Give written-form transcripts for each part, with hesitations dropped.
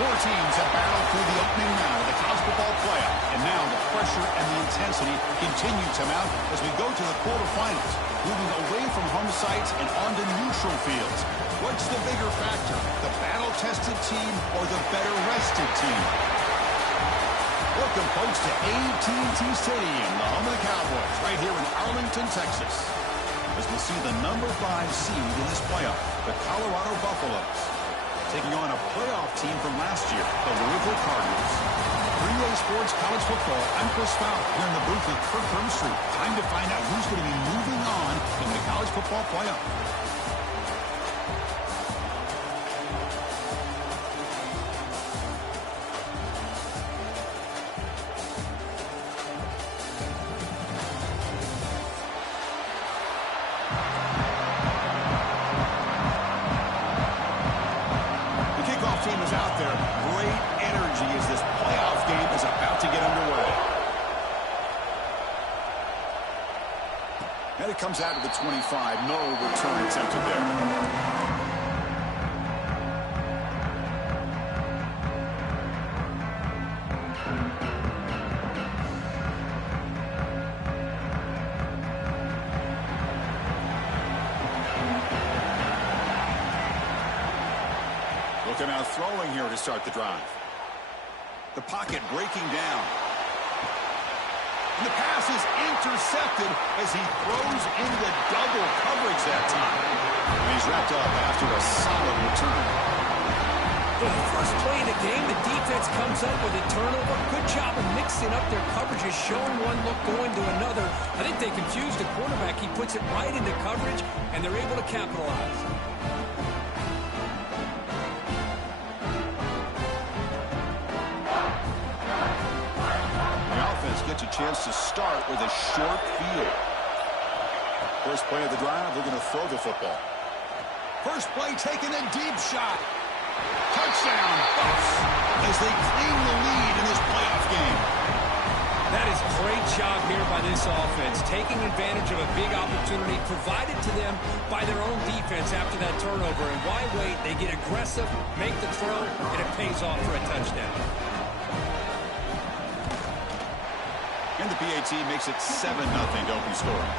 Four teams have battled through the opening round of the college football playoff, and now the pressure and the intensity continue to mount as we go to the quarterfinals, moving away from home sites and onto neutral fields. What's the bigger factor, the battle-tested team or the better-rested team? Welcome, folks, to AT&T Stadium, the home of the Cowboys, right here in Arlington, Texas, as we see the number 5 seed in this playoff, the Colorado Buffaloes, taking on a playoff team from last year, the Louisville Cardinals. 3A Sports College Football, I'm Chris Fowler, here in the booth with Kirk Hermstreet. Time to find out who's going to be moving on in the college football playoff. And it comes out of the 25. No return attempted there. Looking out throwing here to start the drive. The pocket breaking down. And the pass is intercepted as he throws into double coverage that time. And he's wrapped up after a solid return. For the first play of the game, the defense comes up with a turnover. Good job of mixing up their coverages, showing one look, going to another. I think they confused the quarterback. He puts it right into coverage, and they're able to capitalize. Gets a chance to start with a short field. First play of the drive, they're going to throw the football. First play taken, a deep shot. Touchdown, Buffs, as they claim the lead in this playoff game. That is a great job here by this offense, taking advantage of a big opportunity provided to them by their own defense after that turnover. And why wait? They get aggressive, make the throw, and it pays off for a touchdown. And the PAT makes it 7-0 to open scoring.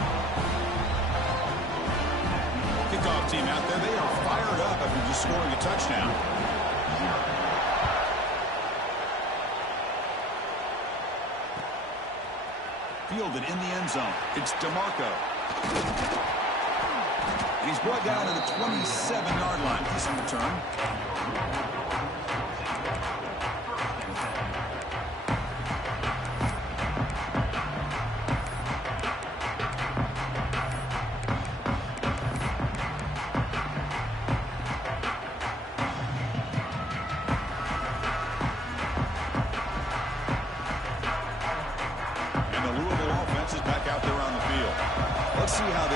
Kickoff team out there, they are fired up after just scoring a touchdown. Fielded in the end zone. It's DeMarco. And he's brought down to the 27-yard line. Decent return.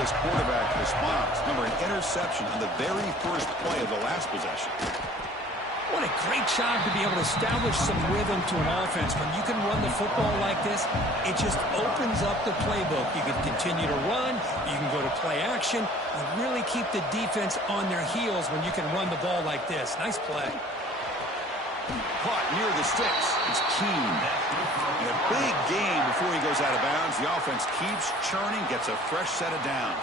Quarterback responds. Remember, an interception on the very first play of the last possession. What a great job to be able to establish some rhythm to an offense. When you can run the football like this, it just opens up the playbook. You can continue to run, you can go to play action, and really keep the defense on their heels when you can run the ball like this. Nice play. Caught near the sticks. It's Keen. And a big gain before he goes out of bounds. The offense keeps churning, gets a fresh set of downs.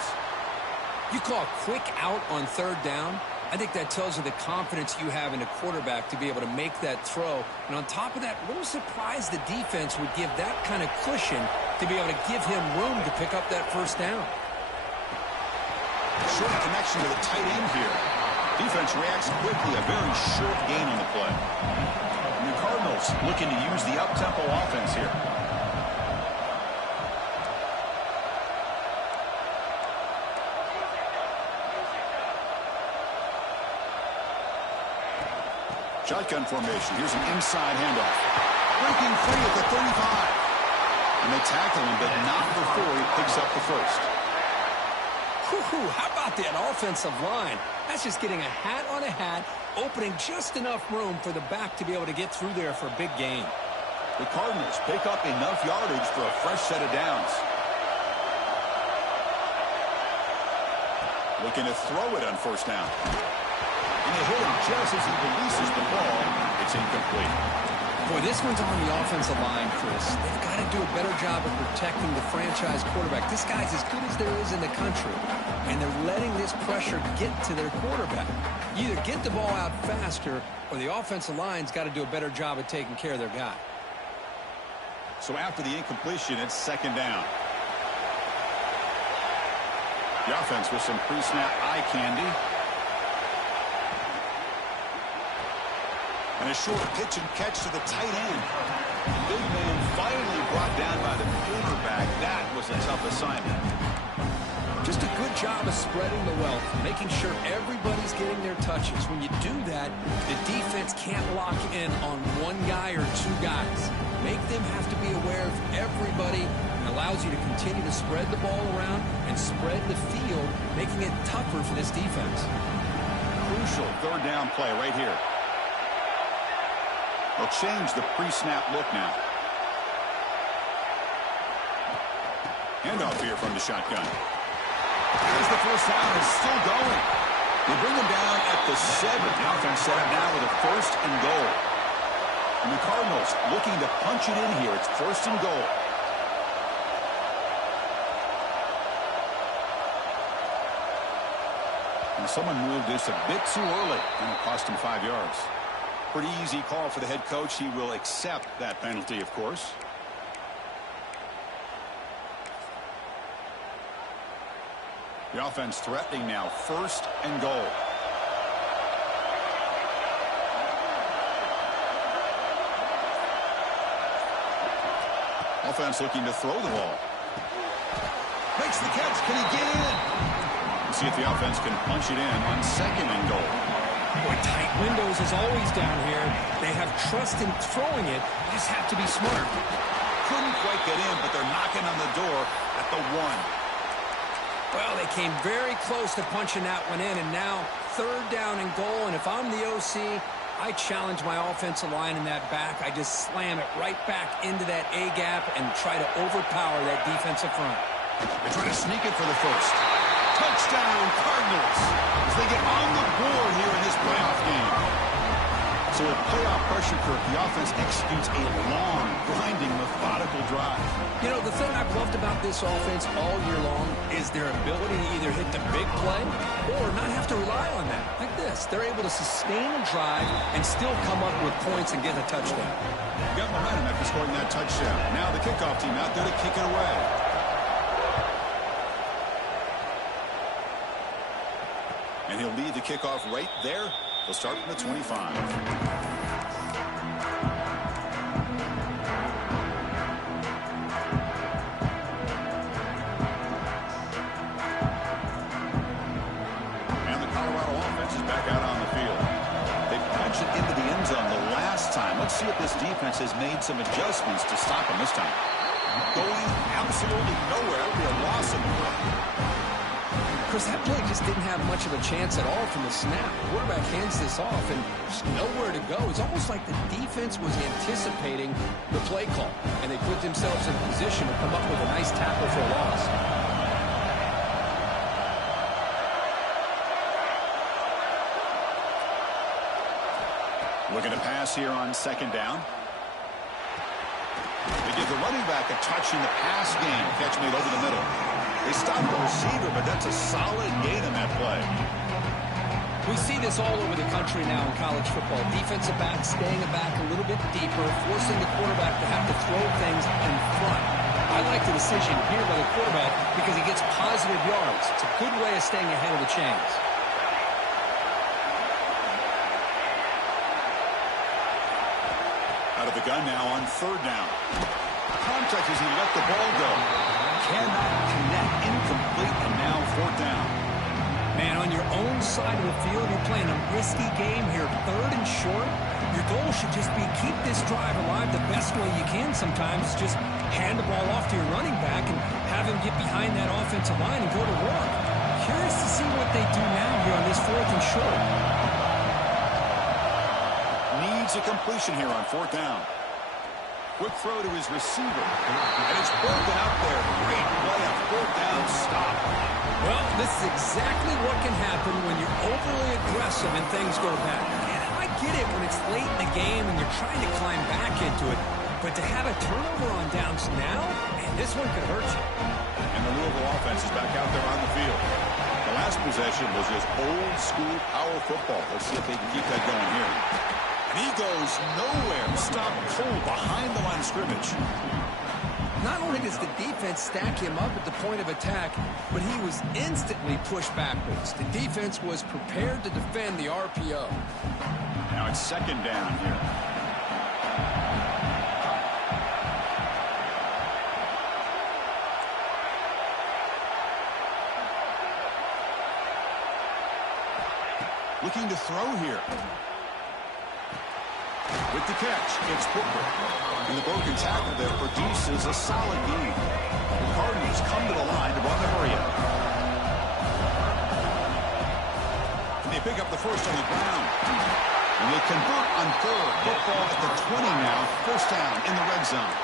You call a quick out on third down. I think that tells you the confidence you have in a quarterback to be able to make that throw. And on top of that, a little surprised the defense would give that kind of cushion to be able to give him room to pick up that first down. Short connection to the tight end here. Defense reacts quickly, a very short gain on the play. And the Cardinals looking to use the up-tempo offense here. Shotgun formation. Here's an inside handoff. Breaking free at the 35. And they tackle him, but not before he picks up the first. How about that offensive line? That's just getting a hat on a hat, opening just enough room for the back to be able to get through there for a big gain. The Cardinals pick up enough yardage for a fresh set of downs. Looking to throw it on first down. and they hit him just as he releases the ball. It's incomplete. Boy, this one's on the offensive line, Chris. They've got to do a better job of protecting the franchise quarterback. This guy's as good as there is in the country, and they're letting this pressure get to their quarterback. You either get the ball out faster, or the offensive line's got to do a better job of taking care of their guy. So after the incompletion, it's second down. The offense with some pre-snap eye candy. And a short pitch and catch to the tight end. Big man finally brought down by the quarterback. That was a tough assignment. Just a good job of spreading the wealth, making sure everybody's getting their touches. When you do that, the defense can't lock in on one guy or two guys. Make them have to be aware of everybody. It allows you to continue to spread the ball around and spread the field, making it tougher for this defense. Crucial third down play right here. They'll change the pre-snap look now. Handoff here from the shotgun. As the first down is still going. They bring him down at the 7. The offense set up now with a first and goal. And the Cardinals looking to punch it in here. It's first and goal. And someone moved this a bit too early, and it cost him 5 yards. Pretty easy call for the head coach. He will accept that penalty, of course. The offense threatening now, first and goal. Offense looking to throw the ball. Makes the catch. Can he get in? Let's see if the offense can punch it in on second and goal. Boy, tight windows is always down here. They have trust in throwing it. They just have to be smart. Couldn't quite get in, but they're knocking on the door at the 1. Well, they came very close to punching that one in, and now third down and goal. And if I'm the OC, I challenge my offensive line in that back. I just slam it right back into that A-gap and try to overpower that defensive front. They try to sneak it for the first. Touchdown, Cardinals, as they get on the board here in this playoff game. So with playoff pressure, Kirk, the offense executes a long, grinding, methodical drive. You know, the thing I've loved about this offense all year long is their ability to either hit the big play or not have to rely on that. Like this, they're able to sustain a drive and still come up with points and get a touchdown. Got momentum after scoring that touchdown. Now the kickoff team out there to kick it away. And he'll lead the kickoff right there. They'll start from the 25. And the Colorado offense is back out on the field. They punched it into the end zone the last time. Let's see if this defense has made some adjustments to stop them this time. Going absolutely nowhere. It'll be a loss of the play. Chris, that play just didn't have much of a chance at all from the snap. The quarterback hands this off, and there's nowhere to go. It's almost like the defense was anticipating the play call, and they put themselves in a position to come up with a nice tackle for a loss. Looking to pass here on second down. They give the running back a touch in the pass game. Catch made over the middle. They stopped the receiver, but that's a solid gain on that play. We see this all over the country now in college football. Defensive backs staying back a little bit deeper, forcing the quarterback to have to throw things in front. I like the decision here by the quarterback because he gets positive yards. It's a good way of staying ahead of the chains. Out of the gun now on third down. Contact as he let the ball go. Cannot connect. Incomplete, and now fourth down. Man, on your own side of the field, you're playing a risky game here. Third and short. Your goal should just be keep this drive alive the best way you can sometimes. Just hand the ball off to your running back and have him get behind that offensive line and go to work. Curious to see what they do now here on this fourth and short. Needs a completion here on fourth down. Quick throw to his receiver. And it's broken up there. Great play, a fourth down stop. Well, this is exactly what can happen when you're overly aggressive and things go bad. And I get it when it's late in the game and you're trying to climb back into it. But to have a turnover on downs now, man, this one could hurt you. And the Louisville offense is back out there on the field. The last possession was just old school power football. Let's see if they can keep that going here. And he goes nowhere. Stopped cold behind the line of scrimmage. Not only does the defense stack him up at the point of attack, but he was instantly pushed backwards. The defense was prepared to defend the RPO. Now it's second down here. Looking to throw here. With the catch, it's Booker. And the broken tackle there produces a solid gain. The Cardinals come to the line to run the hurry up. And they pick up the first on the ground. And they convert on third. Football at the 20 now. First down in the red zone.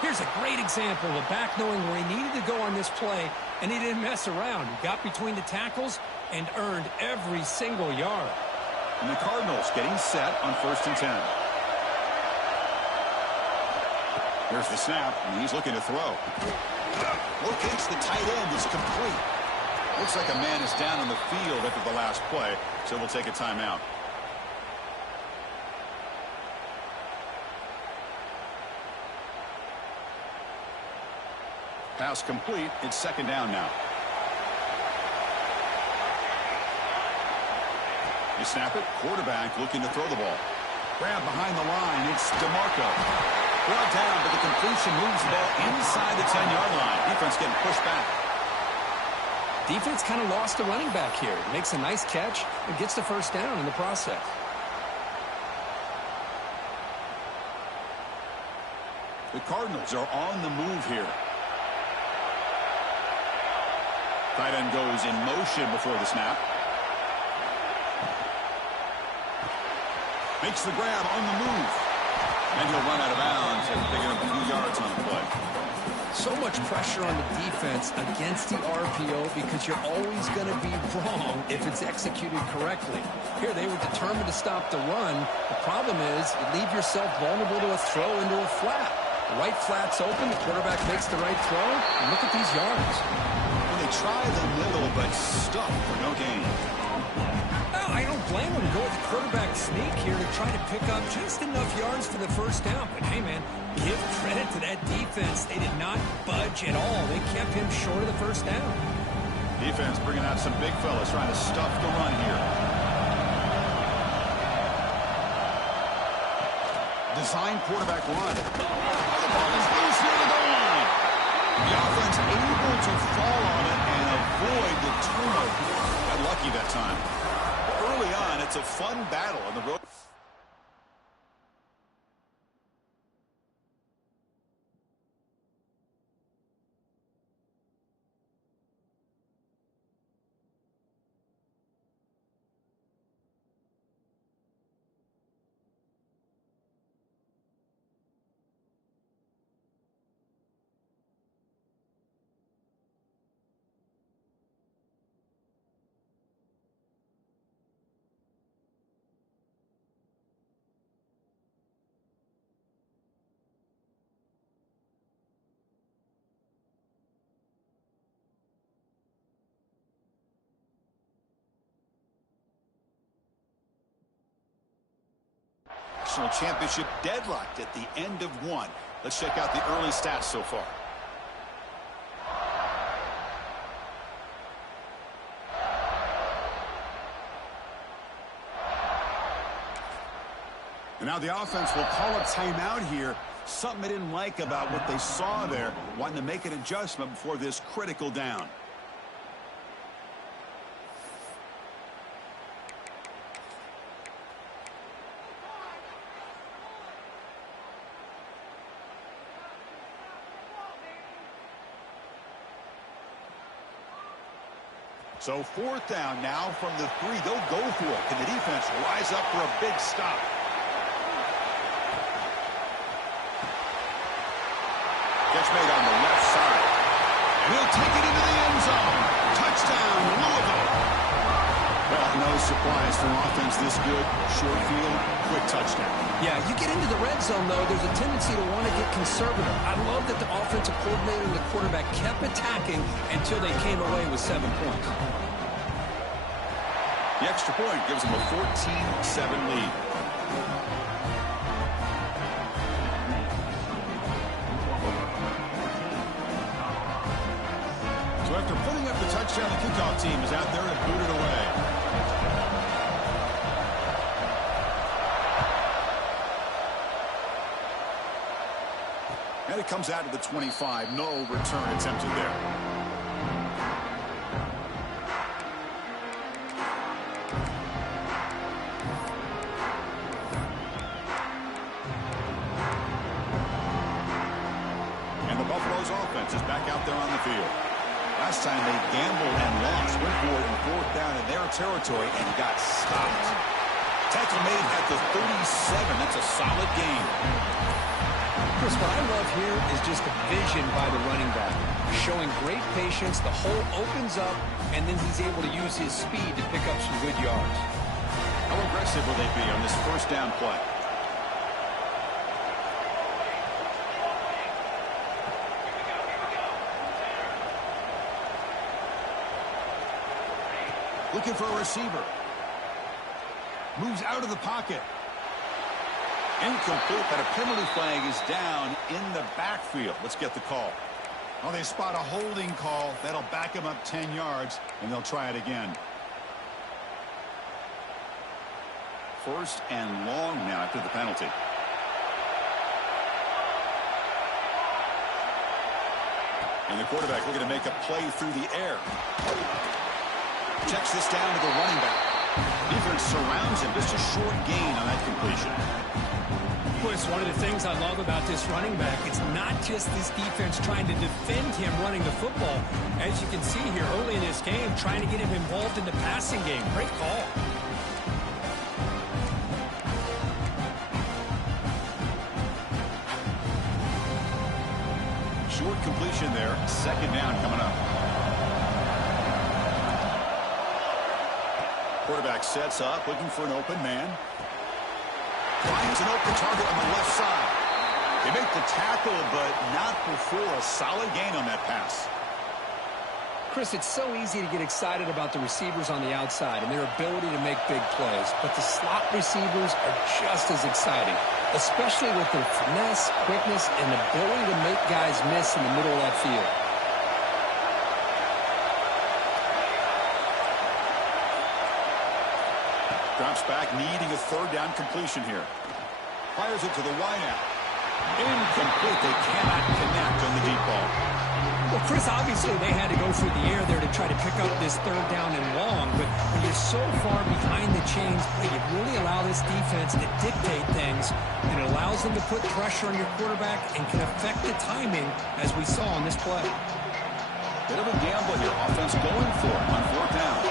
Here's a great example of a back knowing where he needed to go on this play, and he didn't mess around. He got between the tackles and earned every single yard. And the Cardinals getting set on 1st and 10. Here's the snap, and he's looking to throw. Look, hits the tight end is complete. Looks like a man is down on the field after the last play, so we'll take a timeout. Pass complete. It's second down now. You snap it. Quarterback looking to throw the ball. Grab behind the line. It's DeMarco. Brought down, but the completion moves the ball inside the 10-yard line. Defense getting pushed back. Defense kind of lost a running back here. Makes a nice catch and gets the first down in the process. The Cardinals are on the move here. Tight end goes in motion before the snap. Makes the grab on the move. And he'll run out of bounds after picking up a few yards on the play. So much pressure on the defense against the RPO because you're always going to be wrong if it's executed correctly. Here they were determined to stop the run. The problem is you leave yourself vulnerable to a throw into a flat. The right flat's open. The quarterback makes the right throw. And look at these yards. They try the middle, but stuck for no gain. Well, I don't blame him. Go with the quarterback sneak here to try to pick up just enough yards for the first down. But, hey, man, give credit to that defense. They did not budge at all. They kept him short of the first down. Defense bringing out some big fellas trying to stuff the run here. Design quarterback run. The ball is loose near the goal line. The offense able to fall on it and avoid the turnover. Got lucky that time. Early on, it's a fun battle on the road. National championship deadlocked at the end of one. Let's check out the early stats so far. And now the offense will call a timeout here. Something they didn't like about what they saw there. Wanting to make an adjustment before this critical down. So fourth down now from the 3. They'll go for it. Can the defense rise up for a big stop? Catch made on the left side. And he'll take it into the end zone. Touchdown, Louisville. Well, no surprise for offense this good. Short field, quick touchdown. Yeah, you get into the red zone, though, there's a tendency to want to get conservative. I love that the offensive coordinator and the quarterback kept attacking until they came away with 7 points. The extra point gives them a 14-7 lead. So after putting up the touchdown, the kickoff team is out there to boot it away. And it comes out to the 25. No return attempted there. And the Buffalo's offense is back out there on the field. Last time they gambled and lost, went for it in 4th down in their territory and got stopped. Tackle made at the 37. That's a solid game. Chris, what I love here is just the vision by the running back. Showing great patience, the hole opens up, and then he's able to use his speed to pick up some good yards. How aggressive will they be on this 1st down play? Looking for a receiver. Moves out of the pocket. Incomplete, but a penalty flag is down in the backfield. Let's get the call. Well, they spot a holding call. That'll back him up 10 yards, and they'll try it again. 1st and long now after the penalty. And the quarterback looking to make a play through the air. Checks this down to the running back. Defense surrounds him. Just a short gain on that completion. Chris, one of the things I love about this running back, it's not just this defense trying to defend him running the football. As you can see here early in this game, trying to get him involved in the passing game. Great call. Short completion there. 2nd down coming up. Quarterback sets up, looking for an open man. Finds an open target on the left side. They make the tackle, but not before a solid gain on that pass. Chris, it's so easy to get excited about the receivers on the outside and their ability to make big plays, but the slot receivers are just as exciting, especially with their finesse, quickness, and ability to make guys miss in the middle of that field. Drops back, needing a 3rd down completion here. Fires it to the wideout. Incomplete. They cannot connect on the deep ball. Well, Chris, obviously they had to go through the air there to try to pick up this 3rd down and long, but when you're so far behind the chains, you really allow this defense to dictate things, and it allows them to put pressure on your quarterback and can affect the timing, as we saw on this play. Bit of a gamble here. Offense going for it on 4th down.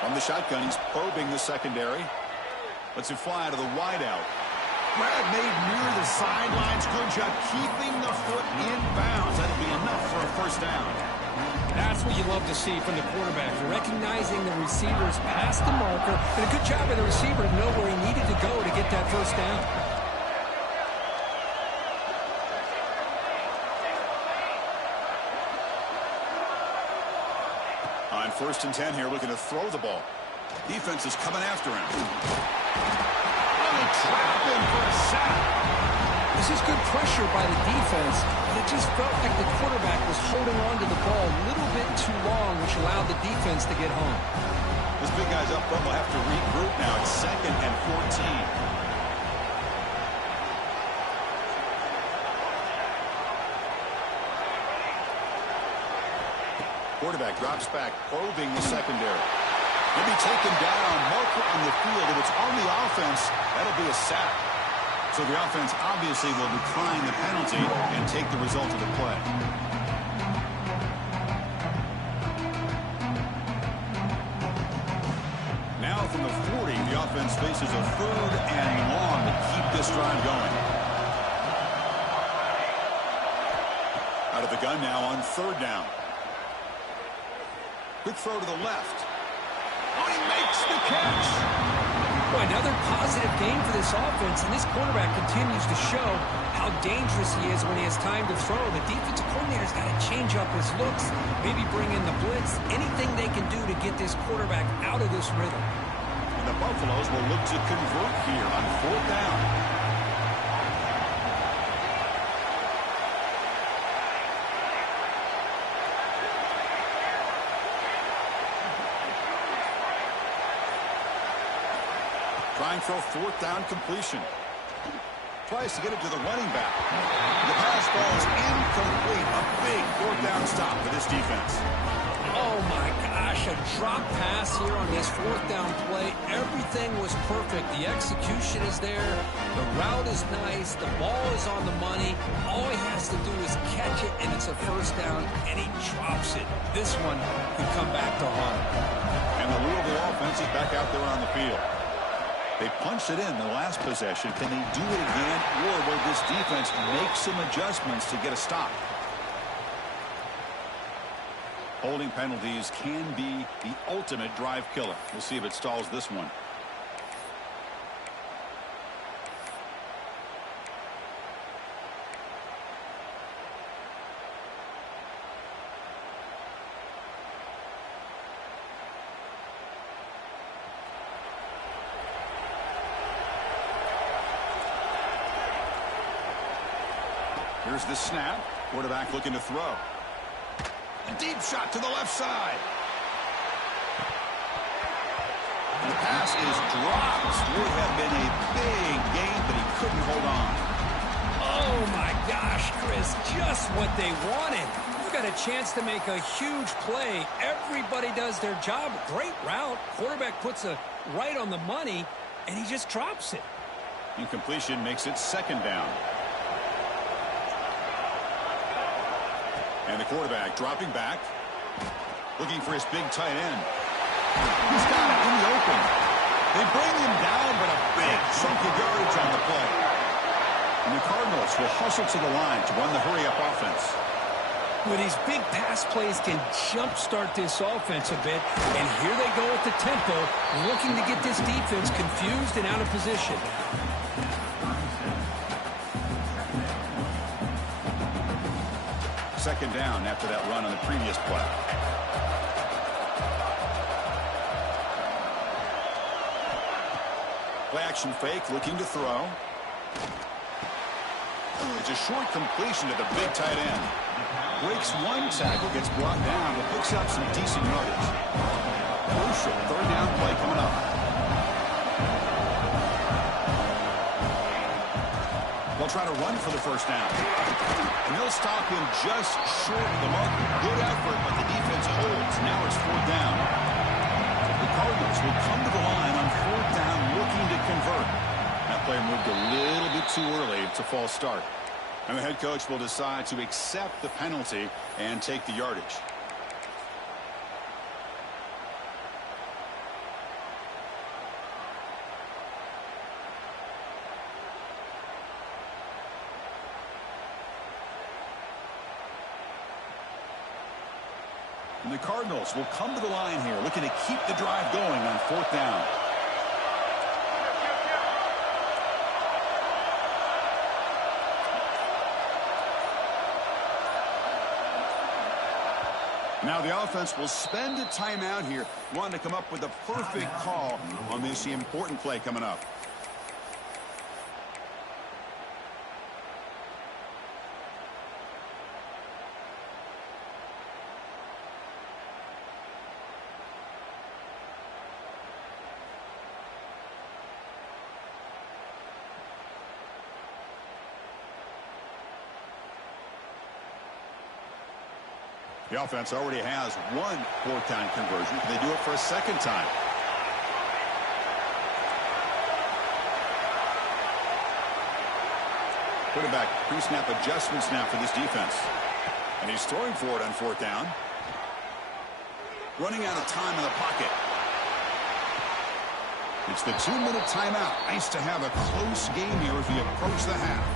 From the shotgun, he's probing the secondary. Lets it fly out of the wideout. Grab made near the sidelines. Good job keeping the foot in bounds. That'll be enough for a 1st down. That's what you love to see from the quarterback, recognizing the receivers past the marker, and a good job by the receiver to know where he needed to go to get that 1st down. On 1st and 10 here, looking to throw the ball. Defense is coming after him. Oh, they trap him for a sack. This is good pressure by the defense, but it just felt like the quarterback was holding on to the ball a little bit too long, which allowed the defense to get home. Those big guys up front will have to regroup now. It's 2nd and 14. Quarterback drops back, probing the secondary. He'll be taken down, marker on the field. If it's on the offense, that'll be a sack. So the offense obviously will decline the penalty and take the result of the play. offense faces a 3rd and long to keep this drive going. Out of the gun now on 3rd down. Quick throw to the left. Oh, he makes the catch. Boy, another positive game for this offense, and this quarterback continues to show how dangerous he is when he has time to throw. The defensive coordinator's got to change up his looks, maybe bring in the blitz, anything they can do to get this quarterback out of this rhythm. And the Buffaloes will look to convert here on 4th down. Trying for a 4th down completion. Tries to get it to the running back. The pass falls incomplete. A big 4th down stop for this defense. Oh my gosh, a drop pass here on this 4th down play. Everything was perfect. The execution is there. The route is nice. The ball is on the money. All he has to do is catch it, and it's a 1st down, and he drops it. This one could come back to haunt him. And the Louisville offense is back out there on the field. They punched it in the last possession. Can they do it again, or will this defense make some adjustments to get a stop? Holding penalties can be the ultimate drive killer. We'll see if it stalls this one. Here's the snap. Quarterback looking to throw. A deep shot to the left side. And the pass is dropped. Would have been a big gain, but he couldn't hold on. Oh my gosh, Chris, just what they wanted. You got a chance to make a huge play. Everybody does their job. Great route. Quarterback puts it right on the money, and he just drops it. Incompletion makes it 2nd down. And the quarterback dropping back, looking for his big tight end. He's got it in the open. They bring him down, but a big chunk of yardage on the play. And the Cardinals will hustle to the line to run the hurry-up offense. Well, these big pass plays can jumpstart this offense a bit. And here they go at the tempo, looking to get this defense confused and out of position. 2nd down after that run on the previous play. Play action fake, looking to throw. It's a short completion to the big tight end. Breaks one tackle, gets brought down, but picks up some decent yardage. Crucial 3rd down play coming up. They'll try to run for the 1st down. And they'll stop him just short of the mark. Good effort, but the defense holds. Now it's 4th down. The Cardinals will come to the line on 4th down looking to convert. That player moved a little bit too early. It's a false start. And the head coach will decide to accept the penalty and take the yardage. And the Cardinals will come to the line here, looking to keep the drive going on 4th down. Now the offense will spend a timeout here, wanting to come up with a perfect call on this important play coming up. The offense already has one 4th down conversion. They do it for a 2nd time. Quarterback pre-snap adjustments now for this defense. And he's throwing for it on 4th down. Running out of time in the pocket. It's the 2-minute timeout. Nice to have a close game here as we approach the half.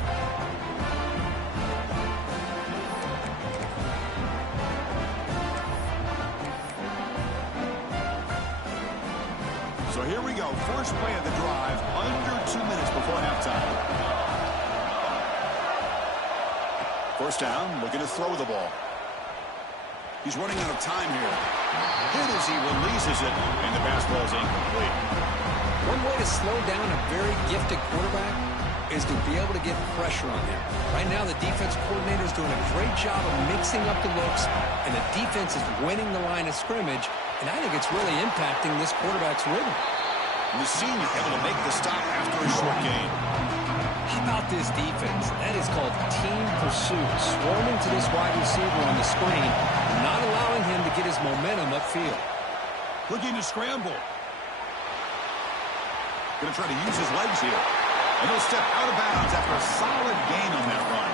So here we go. First play of the drive, under 2 minutes before halftime. First down, looking to throw the ball. He's running out of time here. Hit as he releases it, and the pass ball is incomplete. One way to slow down a very gifted quarterback is to be able to get pressure on him. Right now, the defense coordinator is doing a great job of mixing up the looks, and the defense is winning the line of scrimmage, and I think it's really impacting this quarterback's rhythm. And the senior able to make the stop after a short gain. How about this defense? That is called team pursuit, swarming to this wide receiver on the screen, not allowing him to get his momentum upfield. Looking to scramble. Going to try to use his legs here. And he'll step out of bounds after a solid gain on that run.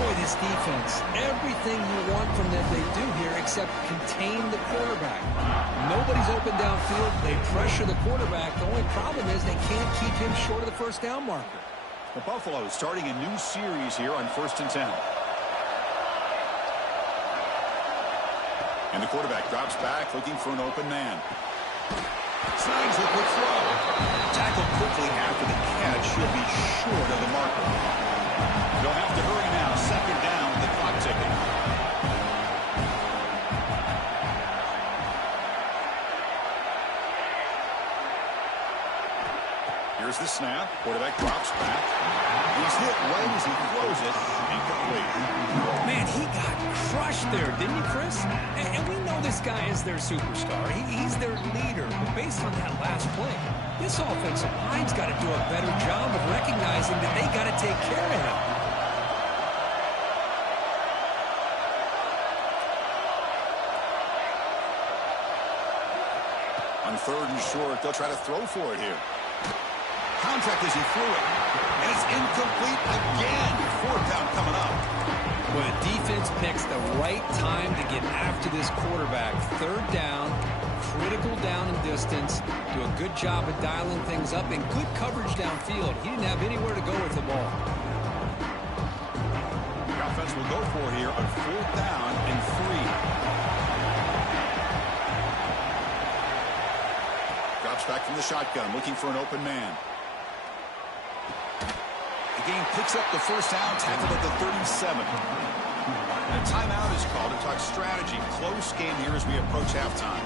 Boy, this defense, everything you want from them they do here except contain the quarterback. Nobody's open downfield. They pressure the quarterback. The only problem is they can't keep him short of the first down marker. The Buffalo starting a new series here on 1st and 10. And the quarterback drops back looking for an open man. Snags the quick throw. Tackled quickly after the catch. He'll be short of the marker. They'll have to hurry now. Second down with the clock ticking. Here's the snap. Quarterback drops back. He's hit right as he throws it. Incomplete. Man, he got crushed there, didn't he, Chris? And we know this guy is their superstar. He's their leader. But based on that last play, this offensive line's got to do a better job of recognizing that they got to take care of him. On 3rd and short, they'll try to throw for it here. Contact as he threw it. And it's incomplete again. 4th down coming up. Well, the defense picks the right time to get after this quarterback. 3rd down, critical down and distance. Do a good job of dialing things up and good coverage downfield. He didn't have anywhere to go with the ball. The offense will go for it here on 4th down and 3. Drops back from the shotgun, looking for an open man. The game picks up the first down, tackled at the 37. And a timeout is called to talk strategy. Close game here as we approach halftime.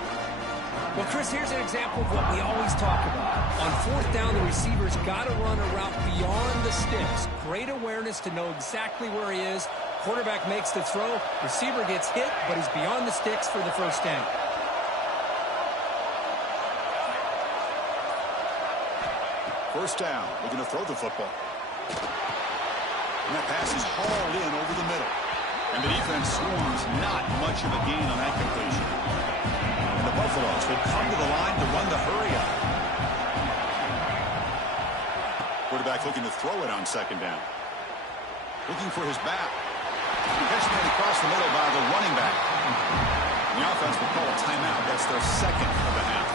Well, Chris, here's an example of what we always talk about. On 4th down, the receiver's got to run a route beyond the sticks. Great awareness to know exactly where he is. Quarterback makes the throw. Receiver gets hit, but he's beyond the sticks for the first down. First down, looking to throw the football. And that pass is hauled in over the middle. And the defense swarms, not much of a gain on that completion. And the Buffaloes will come to the line to run the hurry up. Quarterback looking to throw it on 2nd down. Looking for his back. Catch made across the middle by the running back. And the offense will call a timeout. That's their 2nd of the half.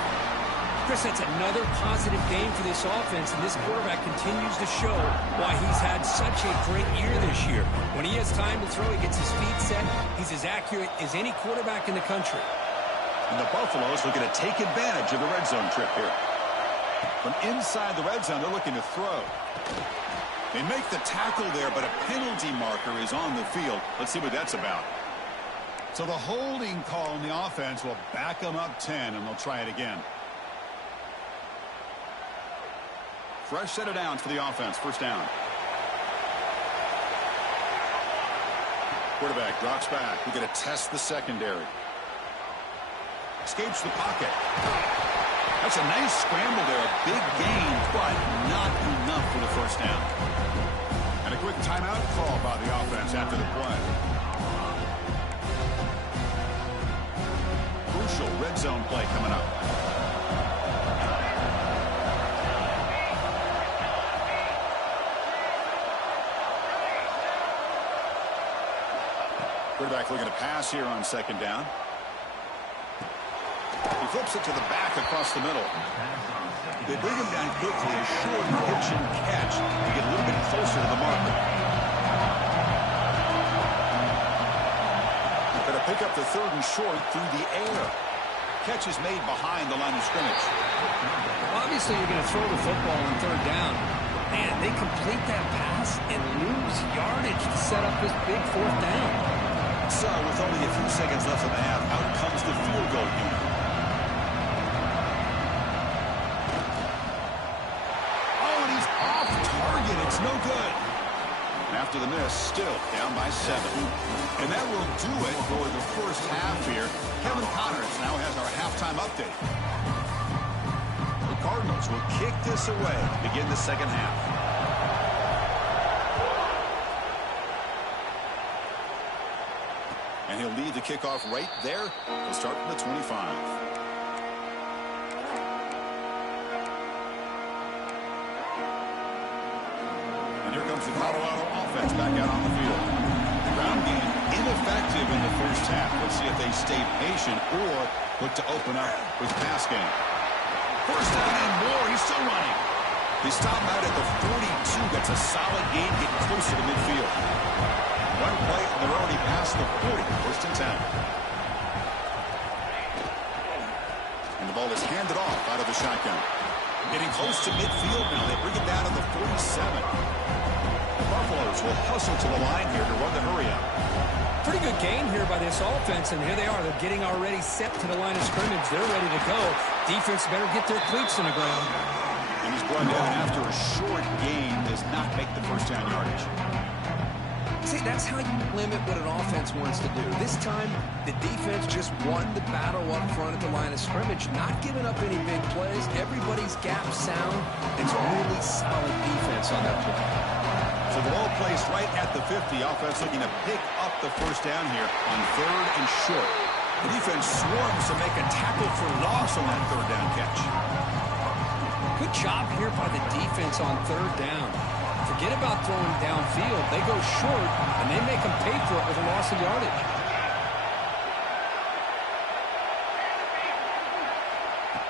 Chris, that's another positive game for this offense, and this quarterback continues to show why he's had such a great year this year. When he has time to throw, he gets his feet set. He's as accurate as any quarterback in the country. And the Buffaloes looking to take advantage of the red zone trip here. From inside the red zone, they're looking to throw. They make the tackle there, but a penalty marker is on the field. Let's see what that's about. So the holding call on the offense will back them up 10, and they'll try it again. Fresh set of downs for the offense. First down. Quarterback drops back. We're going to test the secondary. Escapes the pocket. That's a nice scramble there. A big gain, but not enough for the first down. And a quick timeout call by the offense after the play. Crucial red zone play coming up. Quarterback looking to pass here on 2nd down. He flips it to the back across the middle. They bring him down quickly, a short pitch and catch to get a little bit closer to the marker. Going to pick up the third and short through the air. Catch is made behind the line of scrimmage. Obviously, you're going to throw the football on third down. Man, they complete that pass and lose yardage to set up this big fourth down. So, with only a few seconds left in the half, out comes the field goal unit. Oh, and he's off target. It's no good. After the miss, still down by 7. And that will do it for the first half here. Kevin Connors now has our halftime update. The Cardinals will kick this away to begin the second half. And he'll lead the kickoff right there. He'll start from the 25. Here comes the Colorado offense back out on the field. Ground game ineffective in the first half. Let's see if they stay patient or look to open up with pass game. First down and more. He's still running. They stop him out at the 42. That's a solid gain, getting closer to midfield. One play, and they're already past the 40. First and 10. And the ball is handed off out of the shotgun. Getting close to midfield now. They bring it down to the 47. The Buffaloes will hustle to the line here to run the hurry up. Pretty good gain here by this offense, and here they are. They're getting already set to the line of scrimmage. They're ready to go. Defense better get their cleats in the ground. And he's brought down after a short gain. Does not make the first down yardage. See, that's how you limit what an offense wants to do. This time, the defense just won the battle up front at the line of scrimmage, not giving up any big plays. Everybody's gap sound. It's really solid defense on that play. So the ball placed right at the 50. Offense looking to pick up the first down here on third and short. The defense swarms to make a tackle for loss on that third down catch. Good job here by the defense on third down. Forget about throwing downfield. They go short, and they make them pay for it with a loss of yardage.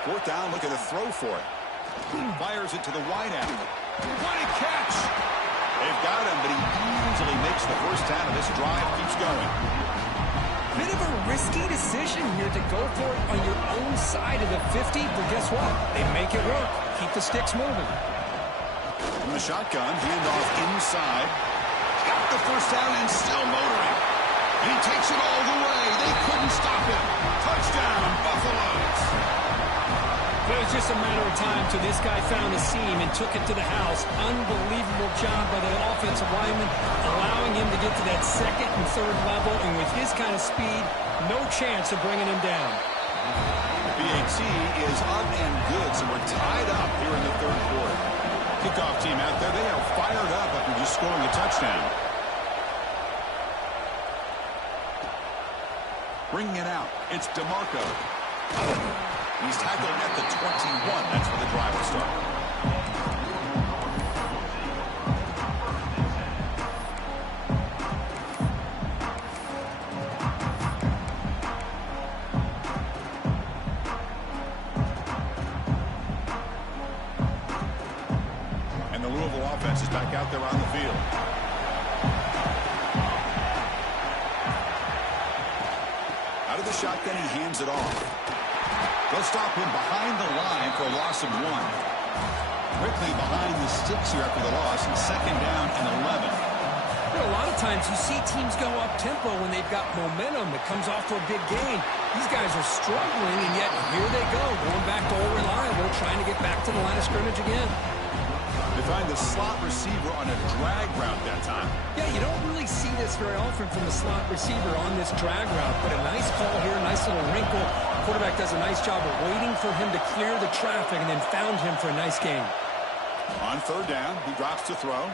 Fourth down, look at the throw for it. Fires it to the wideout. What a catch! They've got him, but he easily makes the first down, and this drive keeps going. Bit of a risky decision here to go for it on your own side of the 50, but guess what? They make it work. Keep the sticks moving. From the shotgun, handoff inside. Got the first down and still motoring. And he takes it all the way. They couldn't stop him. Touchdown, Buffaloes. It was just a matter of time till this guy found a seam and took it to the house. Unbelievable job by the offensive lineman, allowing him to get to that second and third level. And with his kind of speed, no chance of bringing him down. The BAT is up and good, so we're tied up here in the third quarter. Kickoff team out there, they are fired up after just scoring a touchdown. Bringing it out, it's DeMarco. He's tackled at the 21. That's where the drive will start. And the Louisville offense is back out there on the field. Out of the shotgun, he hands it off. They'll stop him behind the line for a loss of 1. Quickly behind the sticks here after the loss, and second down and 11. You know, a lot of times you see teams go up-tempo when they've got momentum that comes off for a big gain. These guys are struggling, and yet here they go, going back to old reliable, trying to get back to the line of scrimmage again. They find the slot receiver on a drag route that time. Yeah, you don't really see this very often from the slot receiver on this drag route, but a nice call here, nice little wrinkle. Quarterback does a nice job of waiting for him to clear the traffic and then found him for a nice gain. On third down, he drops to throw.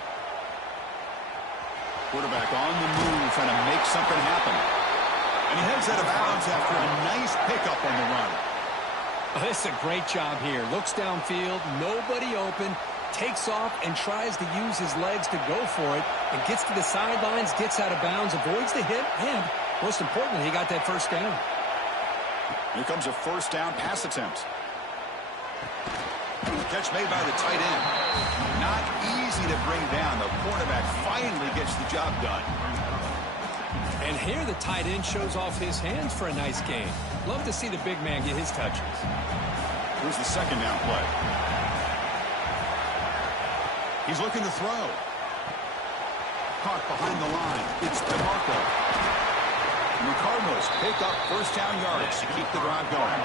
Quarterback on the move, trying to make something happen. And he heads out of bounds after a nice pickup on the run. Oh, this is a great job here. Looks downfield, nobody open, takes off and tries to use his legs to go for it, and gets to the sidelines, gets out of bounds, avoids the hit, and most importantly, he got that first down. Here comes a first down pass attempt. Catch made by the tight end. Not easy to bring down. The cornerback finally gets the job done. And here the tight end shows off his hands for a nice gain. Love to see the big man get his touches. Here's the second down play. He's looking to throw. Caught behind the line. It's DeMarco. And the Cardinals pick up first down yards to keep the drive going.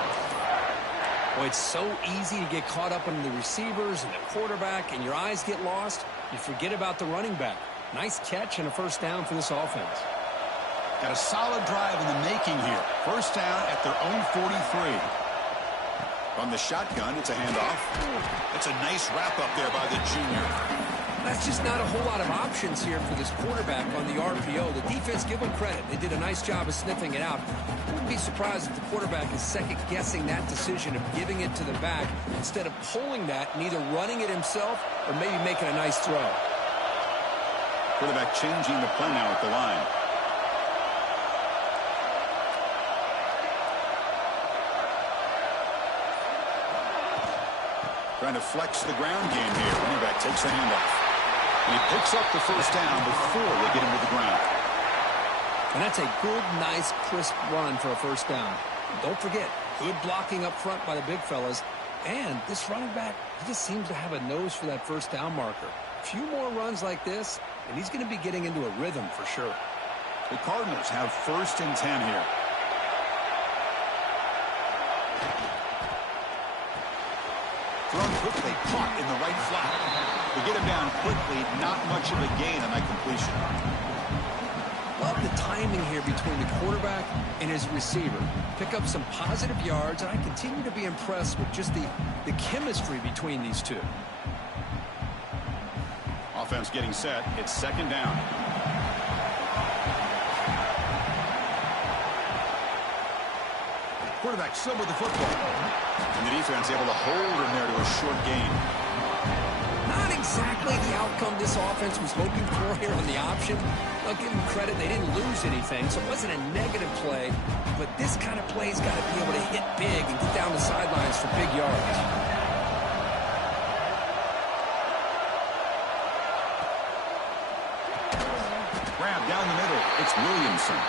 Well, it's so easy to get caught up in the receivers and the quarterback, and your eyes get lost. You forget about the running back. Nice catch and a first down for this offense. Got a solid drive in the making here. First down at their own 43. From the shotgun, it's a handoff. It's a nice wrap-up there by the junior. That's just not a whole lot of options here for this quarterback on the RPO. The defense, give them credit. They did a nice job of sniffing it out. Wouldn't be surprised if the quarterback is second-guessing that decision of giving it to the back instead of pulling that and either running it himself or maybe making a nice throw. Quarterback changing the play now at the line. Trying to flex the ground game here. Running back takes the handoff. And he picks up the first down before they get him to the ground. And that's a good, nice, crisp run for a first down. Don't forget, good blocking up front by the big fellas. And this running back, he just seems to have a nose for that first down marker. A few more runs like this, and he's going to be getting into a rhythm for sure. The Cardinals have first and 10 here. Thrown quickly, caught in the right flat. They get him down quickly, not much of a gain on that completion. Love the timing here between the quarterback and his receiver. Pick up some positive yards, and I continue to be impressed with just the chemistry between these two. Offense getting set. It's second down. Quarterback still with the football. And the defense able to hold him there to a short gain. Not exactly the outcome this offense was hoping for here on the option. I'll give them credit. They didn't lose anything, so it wasn't a negative play. But this kind of play's got to be able to hit big and get down the sidelines for big yards. Grab down the middle. It's Williamson.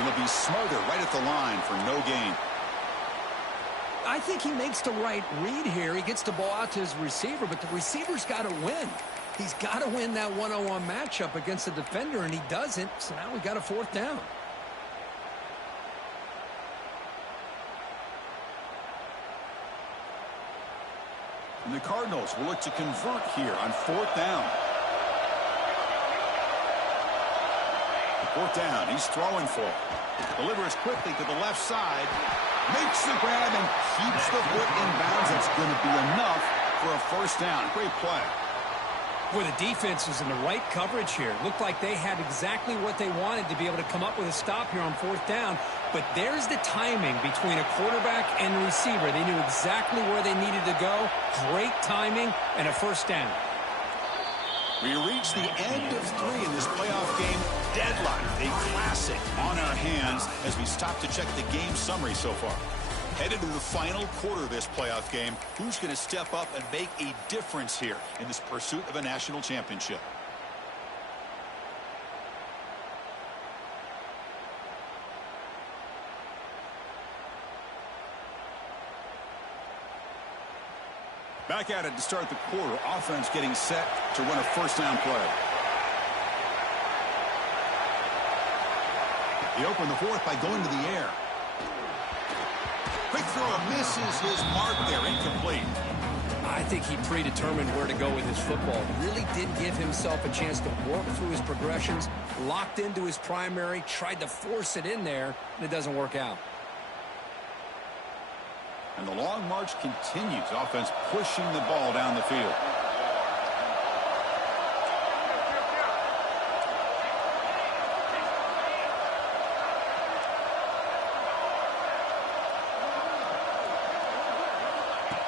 He'll be smothered right at the line for no gain. I think he makes the right read here. He gets the ball out to his receiver, but the receiver's got to win. He's got to win that one-on-one matchup against the defender, and he doesn't, so now we got a fourth down. And the Cardinals will look to convert here on fourth down. Fourth down, he's throwing for it. Delivers quickly to the left side. Makes the grab and keeps the foot in bounds. That's going to be enough for a first down. Great play. Boy, the defense was in the right coverage here. Looked like they had exactly what they wanted to be able to come up with a stop here on fourth down. But there's the timing between a quarterback and a receiver. They knew exactly where they needed to go. Great timing and a first down. We reach the end of 3 in this playoff game. Deadline, a classic on our hands as we stop to check the game summary so far. Headed to the final quarter of this playoff game, who's going to step up and make a difference here in this pursuit of a national championship? Back at it to start the quarter. Offense getting set to run a first down play. He opened the fourth by going to the air. Quick throw misses his mark there. Incomplete. I think he predetermined where to go with his football. Really didn't give himself a chance to work through his progressions. Locked into his primary. Tried to force it in there, and it doesn't work out. And the long march continues. Offense pushing the ball down the field.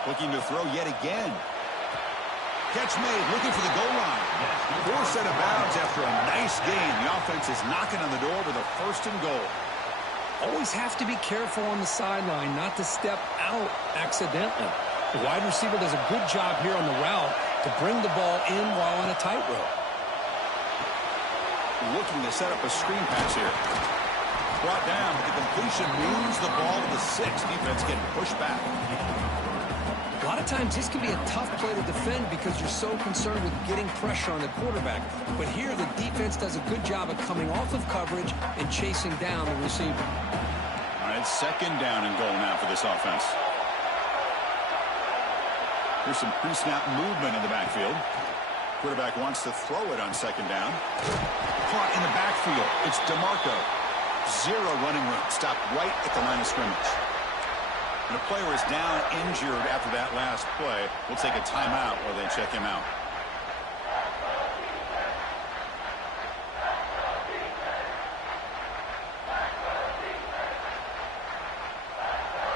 Looking to throw yet again. Catch made, looking for the goal line. Forced out of bounds after a nice gain. The offense is knocking on the door with a first and goal. Always have to be careful on the sideline not to step out accidentally. The wide receiver does a good job here on the route to bring the ball in while on a tightrope. Looking to set up a screen pass here. Brought down, but the completion moves the ball to the 6. Defense getting pushed back. A lot of times this can be a tough play to defend because you're so concerned with getting pressure on the quarterback. But here the defense does a good job of coming off of coverage and chasing down the receiver. All right, second down and goal now for this offense. Here's some pre-snap movement in the backfield. Quarterback wants to throw it on second down. Caught in the backfield. It's DeMarco. Zero running room. Stopped right at the line of scrimmage. And the player is down injured after that last play. We'll take a timeout while they check him out.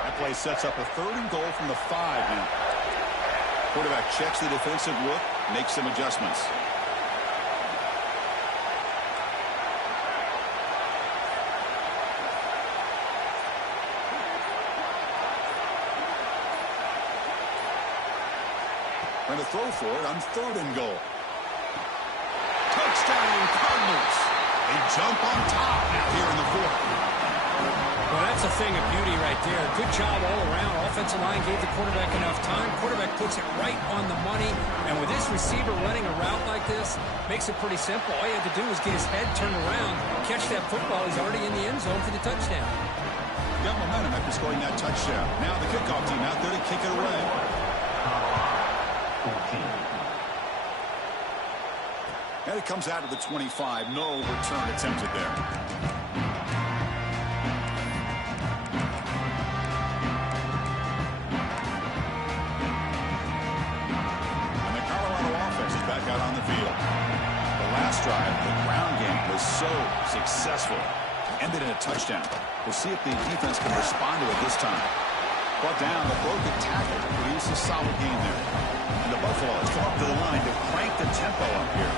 That play sets up a 3rd and goal from the 5 now. Quarterback checks the defensive look, makes some adjustments. And a throw for it on 3rd and goal. Touchdown, Cardinals. They jump on top now here in the 4th. Well, that's a thing of beauty right there. Good job all around. Offensive line gave the quarterback enough time. Quarterback puts it right on the money. And with this receiver running a route like this, makes it pretty simple. All you have to do is get his head turned around, catch that football. He's already in the end zone for the touchdown. Got momentum after scoring that touchdown. Now the kickoff team out there to kick it away. And it comes out of the 25. No return attempted there. And the Colorado offense is back out on the field. The last drive, the ground game was so successful. Ended in a touchdown. We'll see if the defense can respond to it this time. Brought down, the broken tackle to produce a solid game there. And the Buffalo has come up to the line to crank the tempo up here.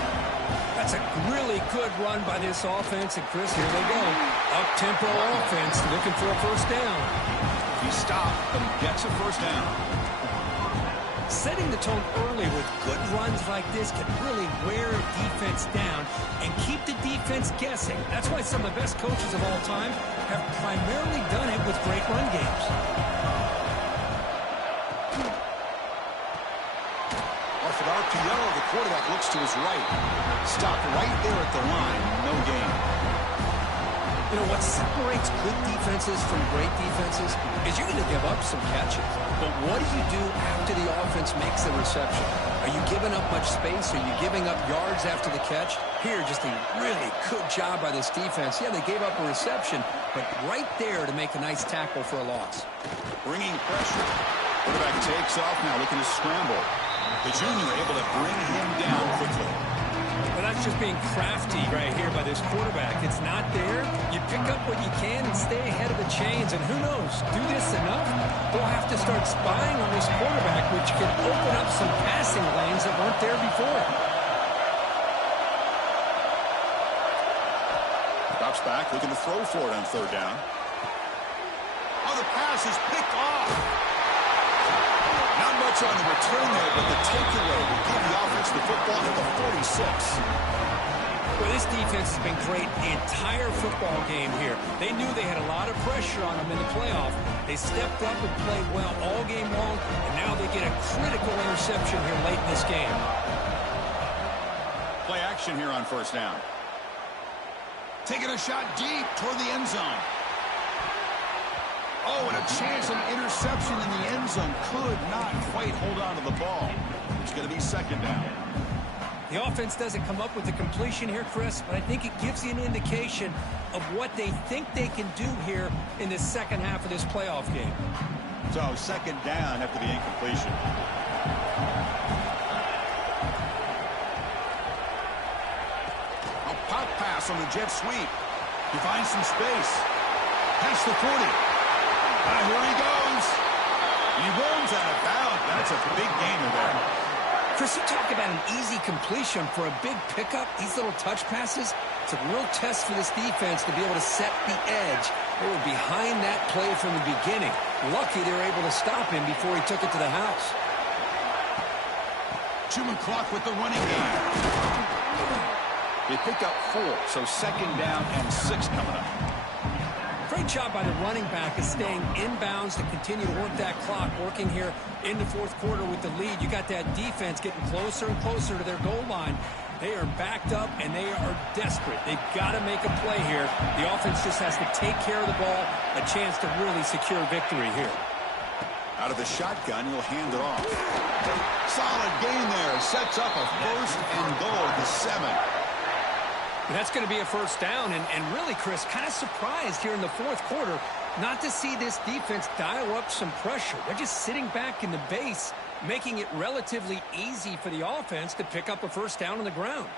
That's a really good run by this offense. And, Chris, here they go. Up-tempo offense looking for a first down. He stopped, but he gets a first down. Setting the tone early with good runs like this can really wear a defense down and keep the defense guessing. That's why some of the best coaches of all time have primarily done it with great run games. Off an RPO, the quarterback looks to his right. Stopped right there at the line. No gain. You know, what separates good defenses from great defenses is you're going to give up some catches. But what do you do after the offense makes the reception? Are you giving up much space? Are you giving up yards after the catch? Here, just a really good job by this defense. Yeah, they gave up a reception, but right there to make a nice tackle for a loss. Bringing pressure. Quarterback takes off now, looking to scramble. The junior able to bring him down quickly. Well, that's just being crafty right here by this quarterback. It's not there. You pick up what you can and stay ahead of the chains. And who knows, do this enough, we'll have to start spying on this quarterback, which can open up some passing lanes that weren't there before. Drops back, looking to throw for it on 3rd down. Oh, the pass is picked off. Not much on the return there, but the takeaway will give the offense the football at the 46. Well, this defense has been great the entire football game here. They knew they had a lot of pressure on them in the playoff. They stepped up and played well all game long, and now they get a critical interception here late in this game. Play action here on 1st down. Taking a shot deep toward the end zone. Oh, and a chance of an interception in the end zone. Could not quite hold on to the ball. It's going to be 2nd down. The offense doesn't come up with the completion here, Chris, but I think it gives you an indication of what they think they can do here in the second half of this playoff game. So 2nd down after the incompletion. A pop pass on the jet sweep. He finds some space. Past the 40. Here he goes. He runs out of bounds. That's a big gainer there. Chris, you talk about an easy completion for a big pickup. These little touch passes, it's a real test for this defense to be able to set the edge They were behind that play from the beginning. Lucky they were able to stop him before he took it to the house. Chewing clock with the running game. They picked up 4, so second down and 6 coming up. Great job by the running back of staying inbounds to continue to work that clock, working here in the fourth quarter with the lead. You got that defense getting closer and closer to their goal line. They are backed up, and they are desperate. They've got to make a play here. The offense just has to take care of the ball, a chance to really secure victory here. Out of the shotgun, he'll hand it off. Solid gain there. Sets up a first and goal at the 7. That's going to be a first down, and really, Chris, kind of surprised here in the fourth quarter not to see this defense dial up some pressure. They're just sitting back in the base, making it relatively easy for the offense to pick up a first down on the ground.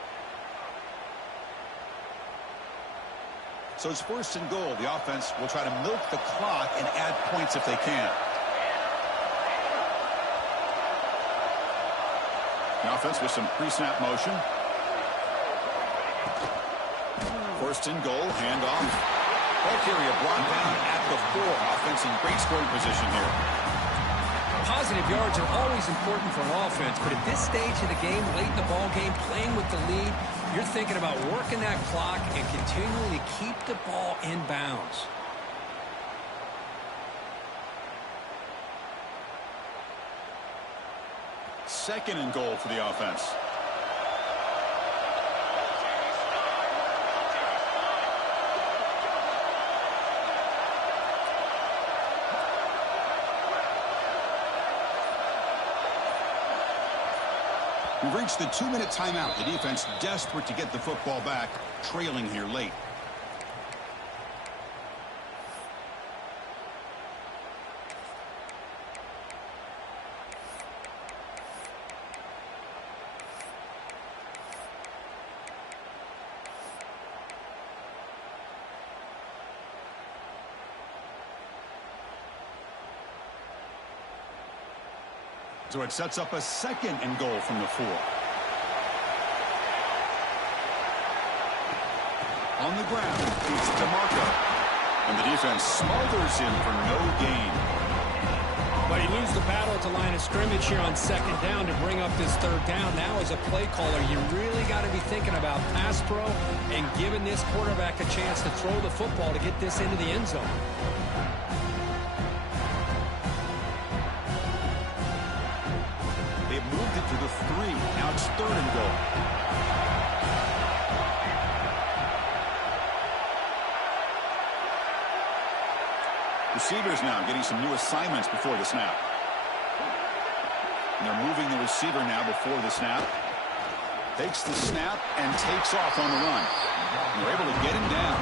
So it's first and goal. The offense will try to milk the clock and add points if they can. The offense with some pre-snap motion. First and goal, handoff. Bulk area brought down at the 4. Offense in great scoring position here. Positive yards are always important for an offense, but at this stage of the game, late in the ball game, playing with the lead, you're thinking about working that clock and continuing to keep the ball in bounds. Second and goal for the offense. We've reached the 2-minute timeout. The defense desperate to get the football back, trailing here late. So it sets up a second and goal from the 4. On the ground, it's DeMarco. And the defense smothers him for no gain. But he loses the battle at the line of scrimmage here on second down to bring up this third down. Now as a play caller, you really got to be thinking about pass pro and giving this quarterback a chance to throw the football to get this into the end zone. Moved it to the 3. Now it's third and goal. Receivers now getting some new assignments before the snap. And they're moving the receiver now before the snap. Takes the snap and takes off on the run. And they're able to get him down.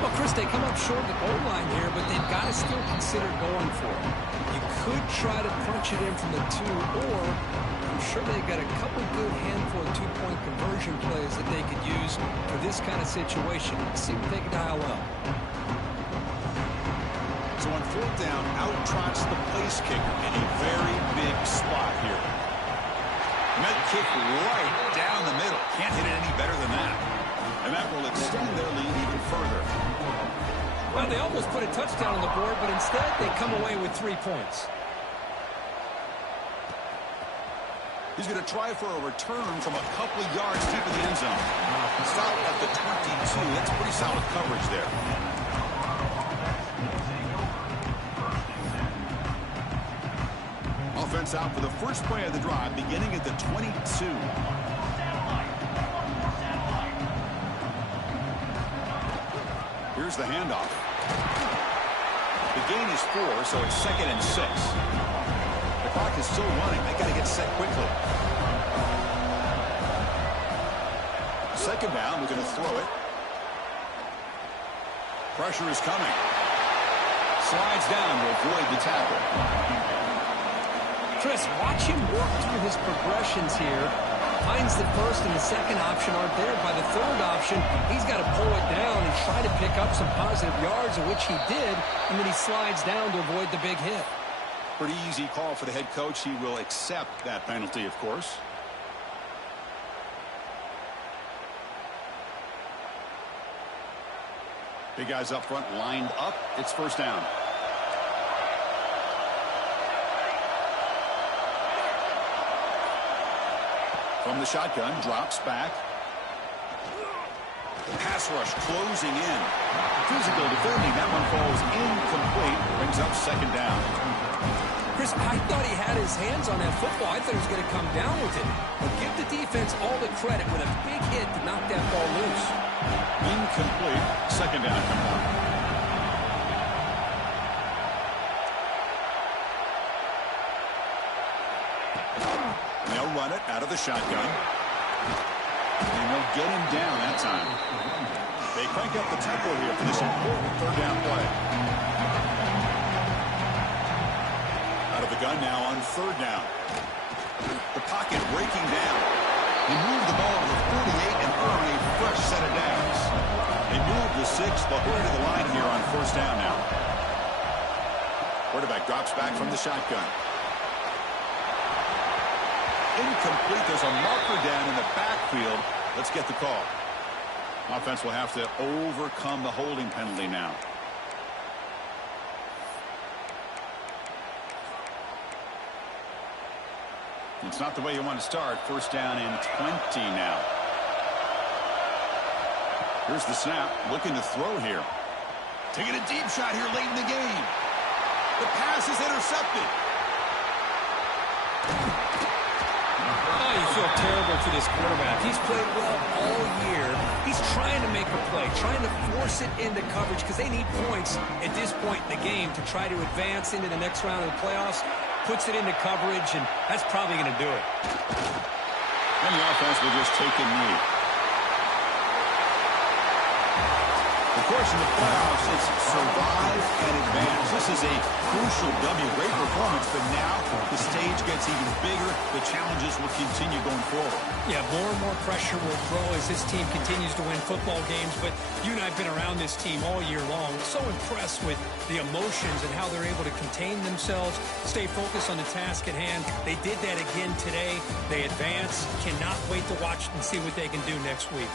Well, Chris, they come up short of the goal line here, but they've got to still consider going for it. You could try to punch it in from the 2, or I'm sure they've got a couple good handful of 2-point conversion plays that they could use for this kind of situation. Let's see what they can dial up. So on fourth down, out trots the place kicker in a very big spot here. And that kick right down the middle. Can't hit it any better than that. And that will extend their lead even further. Well, they almost put a touchdown on the board, but instead they come away with 3 points. He's going to try for a return from a couple of yards deep in the end zone. Stop at the 22. That's pretty solid coverage there. Offense out for the first play of the drive, beginning at the 22. Here's the handoff. The gain is 4, so it's second and 6. The clock is still running. They got to get set quickly. Second down, we're going to throw it. Pressure is coming. Slides down to avoid the tackle. Chris, watch him work through his progressions here. Finds the first and the second option aren't there. By the third option, he's got to pull it down and try to pick up some positive yards, of which he did, and then he slides down to avoid the big hit. Pretty easy call for the head coach. He will accept that penalty, of course. Big guys up front lined up. It's first down. From the shotgun, drops back. Pass rush closing in. Physical defending. That one falls incomplete. Brings up second down. Chris, I thought he had his hands on that football. I thought he was going to come down with it. But give the defense all the credit with a big hit to knock that ball loose. Incomplete. Second down coming up. They'll run it out of the shotgun. And they'll get him down that time. They crank up the tempo here for this important third down play. Out of the gun now on third down. The pocket breaking down. They move the ball to the 48 and earn a fresh set of downs. They move the 6. They'll hurry to the line here on first down now. Quarterback drops back from the shotgun. Incomplete. There's a marker down in the backfield. Let's get the call. Offense will have to overcome the holding penalty now. It's not the way you want to start. First down and 20 now. Here's the snap. Looking to throw here. Taking a deep shot here late in the game. The pass is intercepted. Oh, you feel terrible for this quarterback. He's played well all year. He's trying to make a play, trying to force it into coverage because they need points at this point in the game to try to advance into the next round of the playoffs. Puts it into coverage, and that's probably going to do it. And the offense will just take a knee. Of course, in the playoffs, it's survive and advance. This is a crucial W. Great performance, but now the stage gets even bigger. The challenges will continue going forward. Yeah, more and more pressure will grow as this team continues to win football games. But you and I have been around this team all year long. So impressed with the emotions and how they're able to contain themselves, stay focused on the task at hand. They did that again today. They advance. Cannot wait to watch and see what they can do next week.